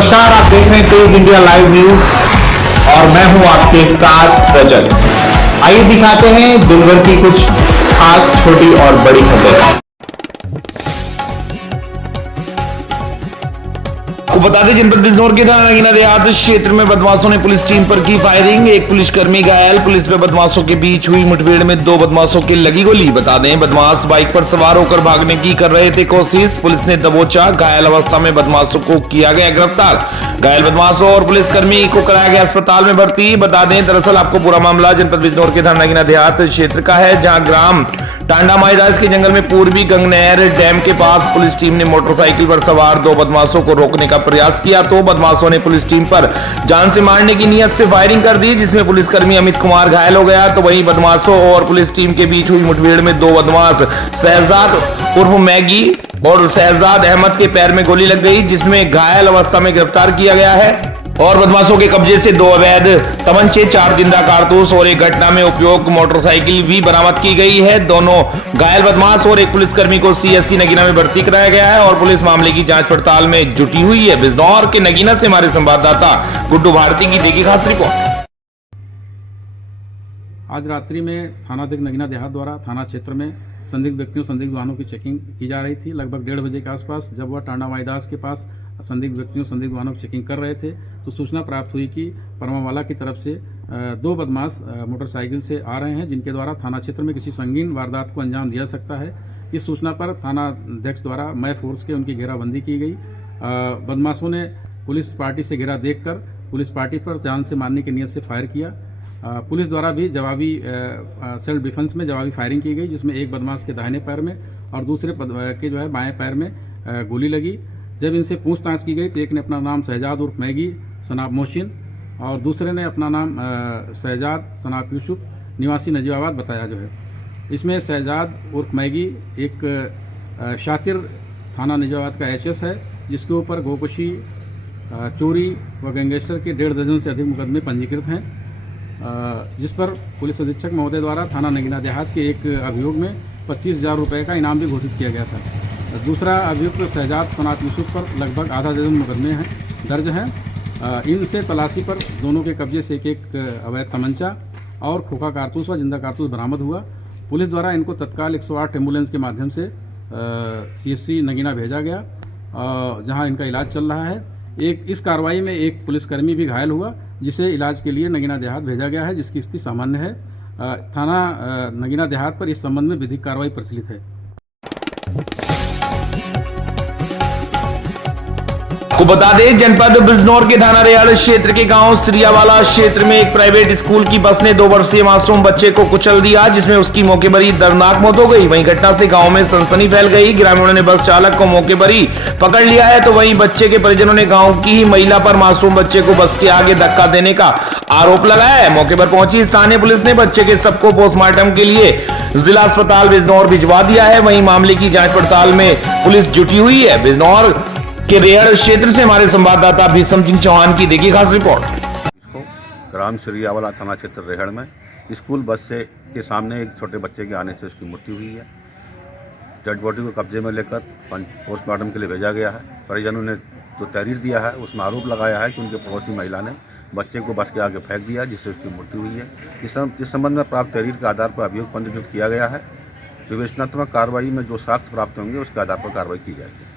नमस्कार, आप देख रहे हैं तेज इंडिया लाइव न्यूज और मैं हूं आपके साथ रजत। आइए दिखाते हैं दिन भर की कुछ खास छोटी और बड़ी खबरें। आपको बता दें, जनपद बिजनौर के थाना नगीना देहात क्षेत्र में बदमाशों ने पुलिस टीम पर की फायरिंग। एक पुलिसकर्मी घायल। पुलिस पे बदमाशों के बीच हुई मुठभेड़ में 2 बदमाशों की लगी गोली। बता दें, बदमाश बाइक पर सवार होकर भागने की कर रहे थे कोशिश। पुलिस ने दबोचा। घायल अवस्था में बदमाशों को किया गया गिरफ्तार। घायल बदमाशों और पुलिसकर्मी को कराया गया अस्पताल में भर्ती। बता दें, दरअसल आपको पूरा मामला जनपद बिजनौर के थाना नगीना देहात क्षेत्र का है, जहां ग्राम टांडा माईदास के जंगल में पूर्वी गंगनहर डैम के पास पुलिस टीम ने मोटरसाइकिल पर सवार 2 बदमाशों को रोकने का प्रयास किया तो बदमाशों ने पुलिस टीम पर जान से मारने की नियत से फायरिंग कर दी, जिसमें पुलिसकर्मी अमित कुमार घायल हो गया। तो वहीं बदमाशों और पुलिस टीम के बीच हुई मुठभेड़ में 2 बदमाश शहजाद उर्फ मैगी और शहजाद अहमद के पैर में गोली लग गई, जिसमें घायल अवस्था में गिरफ्तार किया गया है। और बदमाशों के कब्जे से 2 अवैध तमंचे, 4 जिंदा कारतूस और एक घटना में उपयोग मोटरसाइकिल भी बरामद की गई है। दोनों घायल बदमाश और एक पुलिसकर्मी को सीएससी नगीना में भर्ती कराया गया है और पुलिस मामले की जांच पड़ताल में जुटी हुई है। बिजनौर के नगीना से हमारे संवाददाता गुड्डू भारती की देखी खास रिपोर्ट। आज रात्रि में थानाध्यक्ष नगीना देहात द्वारा थाना क्षेत्र में संदिग्ध व्यक्तियों संदिग्ध वाहनों की चेकिंग की जा रही थी। लगभग 1:30 बजे के आसपास जब वह टांडा माईदास के पास संदिग्ध व्यक्तियों संदिग्ध वाहनों की चेकिंग कर रहे थे तो सूचना प्राप्त हुई कि परमावाला की तरफ से 2 बदमाश मोटरसाइकिल से आ रहे हैं, जिनके द्वारा थाना क्षेत्र में किसी संगीन वारदात को अंजाम दिया सकता है। इस सूचना पर थाना अध्यक्ष द्वारा मय फोर्स के उनकी घेराबंदी की गई। बदमाशों ने पुलिस पार्टी से घेरा देखकर पुलिस पार्टी पर जान से मारने की नियत से फायर किया। पुलिस द्वारा भी जवाबी सेल्फ डिफेंस में जवाबी फायरिंग की गई, जिसमें एक बदमाश के दाहिने पैर में और दूसरे के बाएं पैर में गोली लगी। जब इनसे पूछताछ की गई तो एक ने अपना नाम शहजाद उर्फ मैगी सनाब मोहसिन और दूसरे ने अपना नाम शहजाद सनाब यूसुफ निवासी नजीबाबाद बताया है। इसमें शहजाद उर्फ मैगी एक शातिर थाना नजीबाबाद का एचएस है, जिसके ऊपर गोकशी, चोरी व गैंगस्टर के 1.5 दर्जन से अधिक मुकदमे पंजीकृत हैं, जिस पर पुलिस अधीक्षक महोदय द्वारा थाना नगीना देहात के एक अभियोग में 25,000 रुपये का इनाम भी घोषित किया गया था। दूसरा अभियुक्त शहजाद सनात यूसुफ पर लगभग आधा दर्जन मुकदमे दर्ज हैं। इनसे तलाशी पर दोनों के कब्जे से एक अवैध तमंचा और खोखा कारतूस व जिंदा कारतूस बरामद हुआ। पुलिस द्वारा इनको तत्काल 108 एम्बुलेंस के माध्यम से सीएससी नगीना भेजा गया, जहां इनका इलाज चल रहा है। इस कार्रवाई में एक पुलिसकर्मी भी घायल हुआ, जिसे इलाज के लिए नगीना देहात भेजा गया है, जिसकी स्थिति सामान्य है। थाना नगीना देहात पर इस संबंध में विधिक कार्रवाई प्रचलित है। को बता दें, जनपद बिजनौर के थाना रेहाड़ क्षेत्र के गांव सिरियावाला क्षेत्र में एक प्राइवेट स्कूल की बस ने 2 वर्षीय मासूम बच्चे को कुचल दिया, जिसमें उसकी मौके पर ही दर्दनाक मौत हो गई। वहीं घटना से गांव में सनसनी फैल गई। ग्रामीणों ने बस चालक को मौके पर ही पकड़ लिया है, तो वहीं बच्चे के परिजनों ने गांव की ही महिला पर मासूम बच्चे को बस के आगे धक्का देने का आरोप लगाया है। मौके पर पहुंची स्थानीय पुलिस ने बच्चे के शव को पोस्टमार्टम के लिए जिला अस्पताल बिजनौर भिजवा दिया है। वहीं मामले की जांच पड़ताल में पुलिस जुटी हुई है। बिजनौर के रेहाड़ क्षेत्र से हमारे संवाददाता भीषम सिंह चौहान की देखिए खास रिपोर्ट। ग्राम सिरियावाला थाना क्षेत्र रेहाड़ में स्कूल बस से के सामने एक छोटे बच्चे के आने से उसकी मृत्यु हुई है। डेड बॉडी को कब्जे में लेकर पोस्टमार्टम के लिए भेजा गया है। परिजनों ने जो तहरीर दिया है उसमें आरोप लगाया है कि उनके पड़ोसी महिला ने बच्चे को बस के आगे फेंक दिया, जिससे उसकी मृत्यु हुई है। इस संबंध में प्राप्त तहरीर के आधार पर अभियोग पंजीकृत किया गया है। विवेचनात्मक कार्रवाई में जो साक्ष्य प्राप्त होंगे उसके आधार पर कार्रवाई की जाएगी।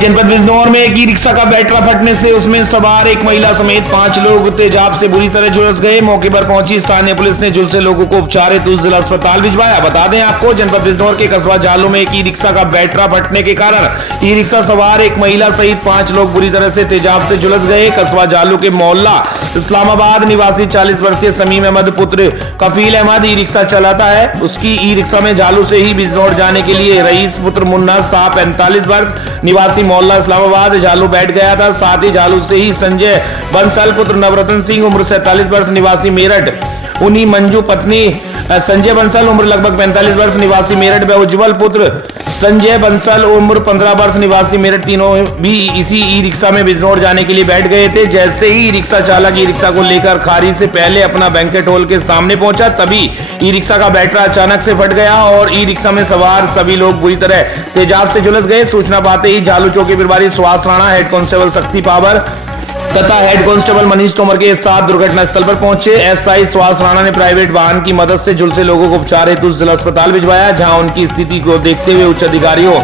जनपद बिजनौर में एक ई रिक्शा का बैटरा फटने से उसमें सवार एक महिला समेत 5 लोग तेजाब से बुरी तरह झुलस गए। मौके पर पहुंची स्थानीय पुलिस ने झुलसे लोगों को उपचार हेतु जिला अस्पताल भिजवाया। बता दें आपको, जनपद बिजनौर के कस्बा जालू में एक ई रिक्शा का बैटरा फटने के कारण ई रिक्शा सवार एक महिला सहित 5 लोग बुरी तरह से तेजाब से झुलस गए। कस्बा जालू के मोहल्ला इस्लामाबाद निवासी 40 वर्षीय समीम अहमद पुत्र कफील अहमद ई रिक्शा चलाता है। उसकी ई रिक्शा में जालू से ही बिजनौर जाने के लिए रईस पुत्र मुन्ना साहब 45 वर्ष निवासी मोहल्ला इस्लामाबाद जालू बैठ गया था। साथ ही जालू से ही संजय बंसल पुत्र नवरत्न सिंह उम्र 47 वर्ष निवासी मेरठ, उन्हीं मंजू पत्नी संजय बंसल उम्र लगभग 45 वर्ष निवासी मेरठ व उज्जवल पुत्र संजय बंसल उम्र 15 वर्ष निवासी मेरठ तीनों भी इसी ई रिक्शा में बिजनौर जाने के लिए बैठ गए थे। जैसे ही ई रिक्शा चालक ई रिक्शा को लेकर खारी से पहले अपना बैंकेट हॉल के सामने पहुंचा, तभी ई रिक्शा का बैटरी अचानक से फट गया और ई रिक्शा में सवार सभी लोग बुरी तरह तेजाब से झुलस गए। सूचना पाते ही झालू चौकी प्रभारी सुहास राणा, हेड कांस्टेबल शक्ति पावर तथा हेड कांस्टेबल मनीष तोमर के साथ दुर्घटना स्थल पर पहुंचे। एसआई सुहास राणा ने प्राइवेट वाहन की मदद से झुलसे लोगों को उपचार हेतु जिला अस्पताल भिजवाया, जहां उनकी स्थिति को देखते हुए उच्च अधिकारियों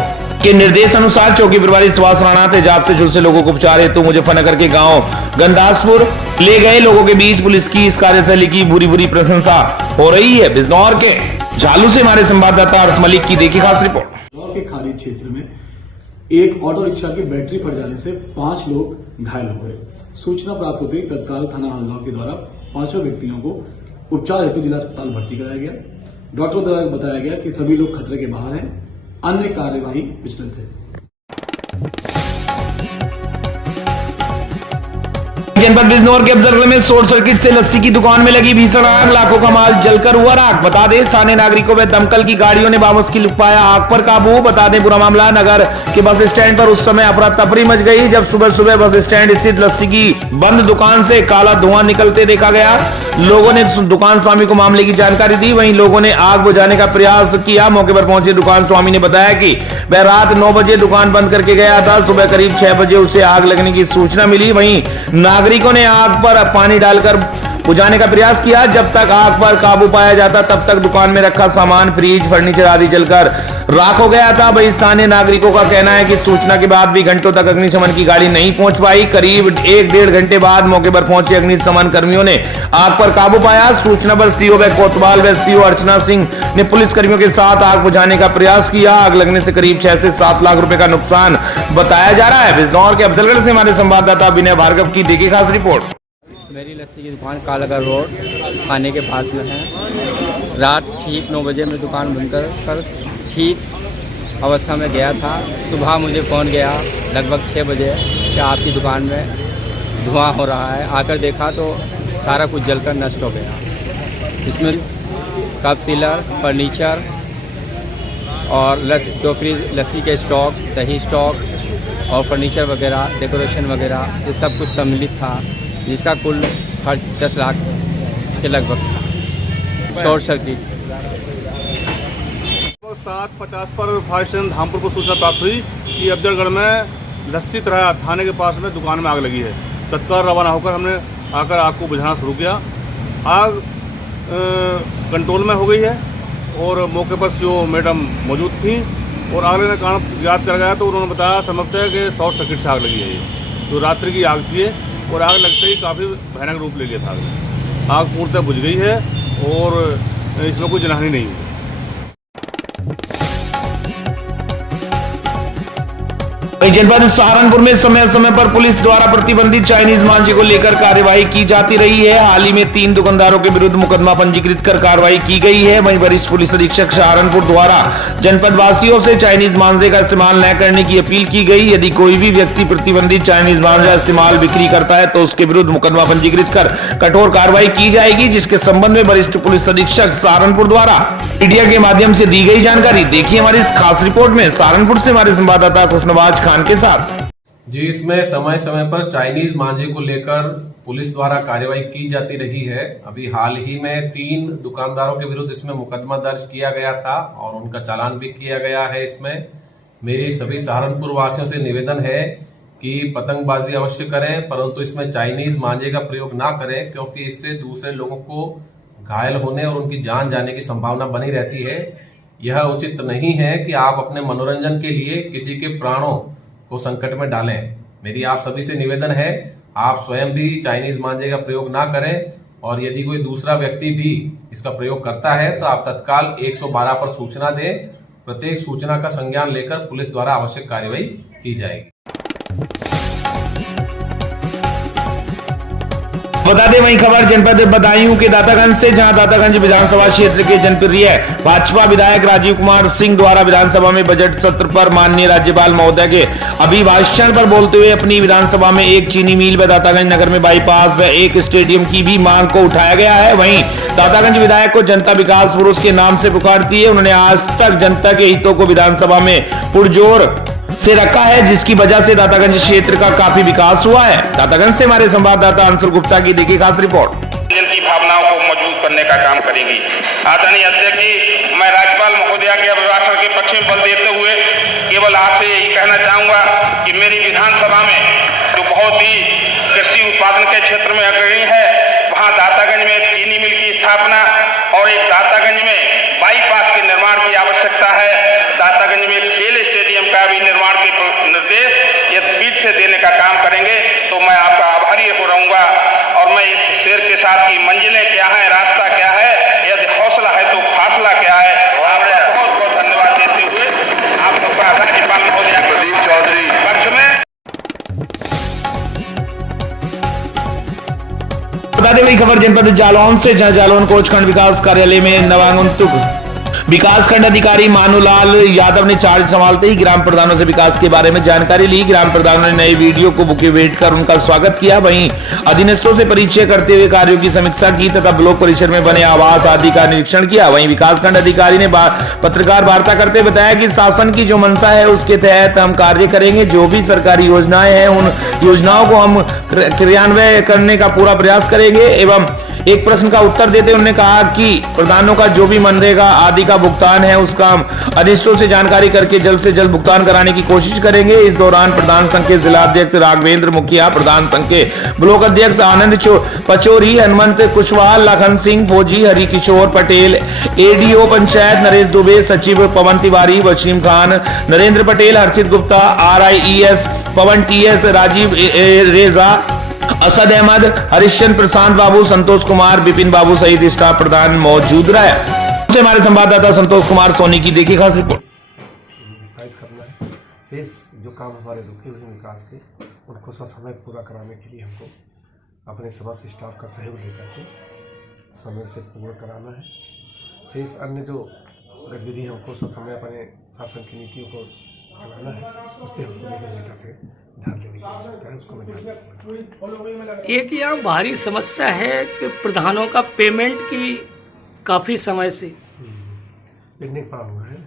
के निर्देश अनुसार चौकी प्रभारी सुहास राणा तेजाब से झुलसे लोगों को उपचार हेतु मुजफ्फरनगर के गांव गंदासपुर ले गए। लोगों के बीच पुलिस की इस कार्यशैली की बुरी प्रशंसा हो रही है। बिजनौर के झालू से हमारे संवाददाता अर्श मलिक की देखी खास रिपोर्ट। बिजनौर के खारी क्षेत्र में एक ऑटो रिक्शा की बैटरी फट जाने से 5 लोग घायल हो गए। सूचना प्राप्त होते ही तत्काल थाना हल्द्वानी के द्वारा 5 व्यक्तियों को उपचार हेतु जिला अस्पताल भर्ती कराया गया। डॉक्टरों द्वारा बताया गया कि सभी लोग खतरे के बाहर हैं, अन्य कार्यवाही विचलित है। जनपद बिजनौर के अफजलगढ़ में शॉर्ट सर्किट से लस्सी की दुकान में लगी भीषण आग, लाखों का माल जलकर हुआ राख। बता दें स्थानीय नागरिकों व दमकल की गाड़ियों ने बामुश्किल पाया आग पर काबू। बता दें पूरा मामला नगर के बस स्टैंड पर उस समय अफरा तफरी मच गई जब सुबह सुबह बस स्टैंड स्थित लस्सी की बंद दुकान से काला धुआं निकलते देखा गया। लोगों ने दुकान स्वामी को मामले की जानकारी दी, वहीं लोगों ने आग बुझाने का प्रयास किया। मौके पर पहुंचे दुकान स्वामी ने बताया कि वह रात 9 बजे दुकान बंद करके गया था। सुबह करीब 6 बजे उसे आग लगने की सूचना मिली। वहीं नागरिकों ने आग पर पानी डालकर बुझाने का प्रयास किया। जब तक आग पर काबू पाया जाता तब तक दुकान में रखा सामान, फ्रिज, फर्नीचर आदि जलकर राख हो गया था। वहीं स्थानीय नागरिकों का कहना है कि सूचना के बाद भी घंटों तक अग्निशमन की गाड़ी नहीं पहुंच पाई। करीब 1-1.5 घंटे बाद मौके पर पहुंचे अग्निशमन कर्मियों ने आग पर काबू पाया। सूचना पर सीओ व कोतवाल व सीओ अर्चना सिंह ने पुलिस कर्मियों के साथ आग बुझाने का प्रयास किया। आग लगने से करीब 6 से 7 लाख रुपए का नुकसान बताया जा रहा है। बिजनौर के अफजलगढ़ से हमारे संवाददाता विनय भार्गव की देखी खास रिपोर्ट। मेरी लस्सी की दुकान कालागढ़ रोड थाने के पास में है। रात ठीक 9 बजे मैं दुकान बंद कर ठीक अवस्था में गया था। सुबह मुझे फ़ोन गया लगभग 6 बजे कि आपकी दुकान में धुआं हो रहा है। आकर देखा तो सारा कुछ जलकर नष्ट हो गया। इसमें कप सीलर, फर्नीचर और टोकरी लस्सी के स्टॉक, दही स्टॉक और फर्नीचर वगैरह, डेकोरेशन वगैरह ये सब कुछ सम्मिलित था, जिसका कुल खर्च 10 लाख के लगभग था। शॉर्ट सर्किट 7:50 पर फायर स्टेशन धामपुर को सूचना प्राप्त हुई कि अफजलगढ़ में लस्सी तरह थाने के पास में दुकान में आग लगी है। तत्काल रवाना होकर हमने आकर आग को बुझाना शुरू किया। आग कंट्रोल में हो गई है और मौके पर सीओ मैडम मौजूद थी और आग लगने का कारण याद कर गया तो उन्होंने बताया समझते हैं कि शॉर्ट सर्किट से आग लगी है। ये जो रात्रि की आग थी और आग लगते ही काफ़ी भयानक रूप ले लिया था। आग पूर्णतः बुझ गई है और इसमें कोई जनहानि नहीं हुई। जनपद सहारनपुर में समय समय पर पुलिस द्वारा प्रतिबंधित चाइनीज मांझे को लेकर कार्यवाही की जाती रही है। हाल ही में 3 दुकानदारों के विरुद्ध मुकदमा पंजीकृत कर कार्रवाई की गई है। वहीं वरिष्ठ पुलिस अधीक्षक सहारनपुर द्वारा जनपद वासियों से चाइनीज मांझे का इस्तेमाल न करने की अपील की गई। यदि कोई भी व्यक्ति प्रतिबंधित चाइनीज मांझा इस्तेमाल बिक्री करता है तो उसके विरुद्ध मुकदमा पंजीकृत कर कठोर कार्रवाई की जाएगी, जिसके संबंध में वरिष्ठ पुलिस अधीक्षक सहारनपुर द्वारा मीडिया के माध्यम से दी गई जानकारी। देखिए हमारी इस खास रिपोर्ट में सहारनपुर से हमारे संवाददाता खुशनवाज खान के साथ। जी, इसमें समय समय पर चाइनीज मांझे को लेकर पुलिस द्वारा कार्रवाई की जाती रही है। अभी हाल ही में 3 दुकानदारों के विरुद्ध इसमें मुकदमा दर्ज किया गया था और उनका चालान भी किया गया है। इसमें मेरी सभी सहारनपुर वासियों से निवेदन है कि पतंगबाजी अवश्य करें, परंतु इसमें चाइनीज मांझे का प्रयोग ना करें, क्योंकि इससे दूसरे लोगों को घायल होने और उनकी जान जाने की संभावना बनी रहती है। यह उचित नहीं है कि आप अपने मनोरंजन के लिए किसी के प्राणों को संकट में डालें। मेरी आप सभी से निवेदन है, आप स्वयं भी चाइनीज मांझे का प्रयोग ना करें और यदि कोई दूसरा व्यक्ति भी इसका प्रयोग करता है तो आप तत्काल 112 पर सूचना दें। प्रत्येक सूचना का संज्ञान लेकर पुलिस द्वारा आवश्यक कार्रवाई की जाएगी। बता दें वही खबर जनपद बदायूं के दातागंज से, जहां दातागंज विधानसभा क्षेत्र के जनप्रिय भाजपा विधायक राजीव कुमार सिंह द्वारा विधानसभा में बजट सत्र पर माननीय राज्यपाल महोदय के अभिभाषण पर बोलते हुए अपनी विधानसभा में एक चीनी मिल व दातागंज नगर में बाईपास व एक स्टेडियम की भी मांग को उठाया गया है। वहीं दातागंज विधायक को जनता विकास पुरुष के नाम से पुकारती है। उन्होंने आज तक जनता के हितों को विधानसभा में पुरजोर से रखा है, जिसकी वजह से दातागंज क्षेत्र का काफी विकास हुआ है। दातागंज से हमारे संवाददाता अंशुल गुप्ता की देखिए खास रिपोर्ट। की भावनाओं को मजबूत करने का काम करेगी। आदरणीय अध्यक्ष जी, मैं राज्यपाल महोदया के अभिभाषण के पक्ष में बल देते हुए केवल आपसे यही कहना चाहूंगा कि मेरी विधानसभा में जो बहुत ही कृषि उत्पादन के क्षेत्र में अग्रणी है, वहां दातागंज में चीनी मिल की स्थापना और एक दातागंज में बाईपास के निर्माण की आवश्यकता है। दातागंज में खेल स्टेडियम का भी निर्माण के निर्देश यदि पीठ से देने का काम करेंगे तो मैं आपका आभारी हो रहूंगा। और मैं इस शेर के साथ की मंजिलें क्या है, रास्ता क्या है, यदि हौसला है तो फासला क्या है, आपका बहुत बहुत धन्यवाद देते हुए आप सबका राज्यपाल महोदया प्रदीप चौधरी पक्ष में। बता दें वही खबर जनपद जालौन से, जहां जालौन कोचखंड विकास कार्यालय में नवागंतुक विकासखंड अधिकारी मानूलाल यादव ने चार्ज संभालते ही ग्राम प्रधानों से विकास के बारे में जानकारी ली। ग्राम प्रधानों ने नए वीडियो को बुके भेंट कर उनका स्वागत किया। वहीं अधीनस्थों से परिचय करते हुए कार्यों की समीक्षा की तथा ब्लॉक परिसर में बने आवास आदि का निरीक्षण किया। वहीं विकासखंड अधिकारी ने पत्रकार वार्ता करते बताया कि शासन की जो मंशा है उसके तहत हम कार्य करेंगे। जो भी सरकारी योजनाएं हैं उन योजनाओं को हम क्रियान्वयन करने का पूरा प्रयास करेंगे। एवं एक प्रश्न का उत्तर देते उन्होंने कहा कि प्रधानों का जो भी मनरेगा आदि का भुगतान है उसका हम अधीनस्थों से जानकारी करके जल्द से जल्द भुगतान कराने की कोशिश करेंगे। इस दौरान प्रधान संघ के जिला अध्यक्ष राघवेंद्र मुखिया, प्रधान संघ के ब्लॉक अध्यक्ष आनंद पचौरी, हनुमंत कुशवाहा, लखन सिंह फौजी, हरि किशोर पटेल, एडीओ पंचायत नरेश दुबे, सचिव पवन तिवारी, वसीम खान, नरेंद्र पटेल, हर्षित गुप्ता, RIES पवन TS, राजीव रेजा, असद अहमद, हरिश्चंद्र, प्रशांत बाबू, संतोष कुमार, विपिन बाबू सहित स्टाफ प्रधान मौजूद रहे। से हमारे संवाददाता संतोष कुमार सोनी की देखी खास रिपोर्ट। विस्तारित करना है शेष जो काम हमारे रुके हुए विकास के उनको समय पूरा कराने के लिए हमको अपने समस्त स्टाफ का सहयोग लेकर के समय से पूर्ण कराना है। शेष अन्य जो गतिविधि है हमको समय अपने शासन की नीतियों को चलाना है, उस पर हमको गंभीरता से ध्यान देने की आवश्यकता है। उसको मैं ध्यान एक यहाँ भारी समस्या है कि प्रधानों का पेमेंट की काफ़ी समय से पेंडिंग पड़ा हुआ है।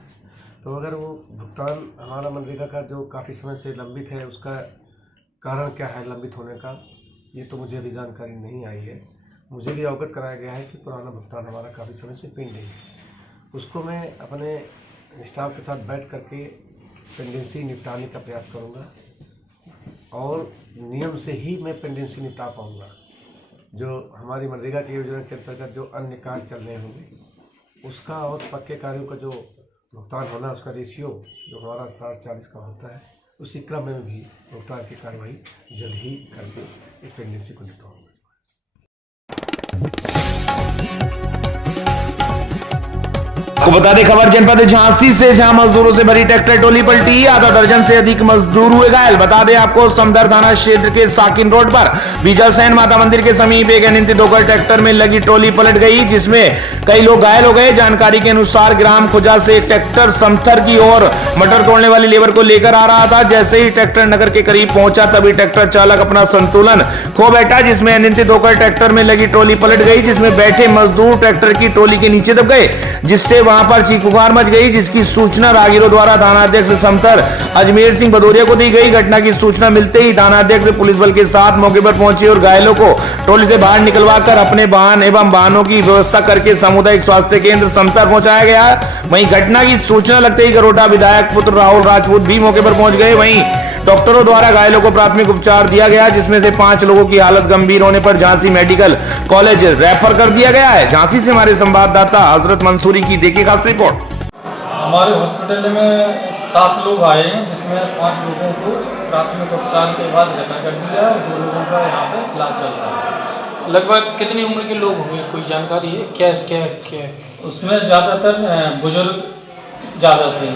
तो अगर वो भुगतान हमारा मनरेगा का जो काफ़ी समय से लंबित है, उसका कारण क्या है लंबित होने का, ये तो मुझे अभी जानकारी नहीं आई है। मुझे भी अवगत कराया गया है कि पुराना भुगतान हमारा काफ़ी समय से पेंडिंग है। उसको मैं अपने स्टाफ के साथ बैठ करके पेंडेंसी निपटाने का प्रयास करूँगा और नियम से ही मैं पेंडेंसी निपटा पाऊँगा। जो हमारी मनरेगा की योजना के अंतर्गत जो अन्य कार्य चल रहे होंगे उसका और पक्के कार्यों का जो भुगतान होना उसका रेशियो जो हमारा 40 का होता है, उसी क्रम में भी भुगतान की कार्रवाई जल्द ही करके इस पेंडेंसी को निपटाऊंगा। आपको बता दें खबर जनपद झांसी से, जहां मजदूरों से भरी ट्रैक्टर टोली पलटी, आधा दर्जन से अधिक मजदूर हुए घायल। बता दें आपको समदर थाना क्षेत्र के साकिन रोड पर बीजासैन माता मंदिर के समीप एक अनियंत्रित होकर ट्रैक्टर में लगी ट्रॉली पलट गई, जिसमें कई लोग घायल हो गए। जानकारी के अनुसार ग्राम खुजा से ट्रैक्टर समथर की ओर मटर तोड़ने वाली लेबर को लेकर आ रहा था। जैसे ही ट्रैक्टर नगर के करीब पहुंचा तभी ट्रैक्टर चालक अपना संतुलन खो बैठा, जिसमें अनियंत्रित होकर ट्रैक्टर में लगी ट्रॉली पलट गई, जिसमें बैठे मजदूर ट्रैक्टर की ट्रॉली के नीचे दब गए, जिससे वहां पर चीख पुकार मच गई, जिसकी सूचना राहगीरों द्वारा थाना अध्यक्ष समथर अजमेर सिंह भदौरिया को दी गई। घटना की सूचना मिलते ही थाना अध्यक्ष पुलिस बल के साथ मौके पर पहुंचे और घायलों को ट्रॉली से बाहर निकलवाकर अपने वाहन एवं वाहनों की व्यवस्था करके सामुदायिक स्वास्थ्य केंद्र समथर पहुंचाया गया। वहीं घटना की सूचना लगते ही गरोटा विधायक पुत्र राहुल राजपूत भी मौके पर पहुंच गए। वहीं डॉक्टरों द्वारा घायलों को प्राथमिक उपचार दिया गया, जिसमें से 5 लोगों की हालत गंभीर होने पर झांसी मेडिकल कॉलेज रेफर कर दिया गया है। झांसी से हमारे संवाददाता हजरत मंसूरी की देखिए खास रिपोर्ट। हमारे हॉस्पिटल में 7 लोग आए हैं, जिसमें 5 लोगों को प्राथमिक उपचार के बाद रेफर कर दिया और 2 लोगों का यहाँ पे इलाज चल रहा है। लगभग कितनी उम्र के लोग होंगे, कोई जानकारी है? क्या उसमें ज़्यादातर बुजुर्ग ज़्यादा थे।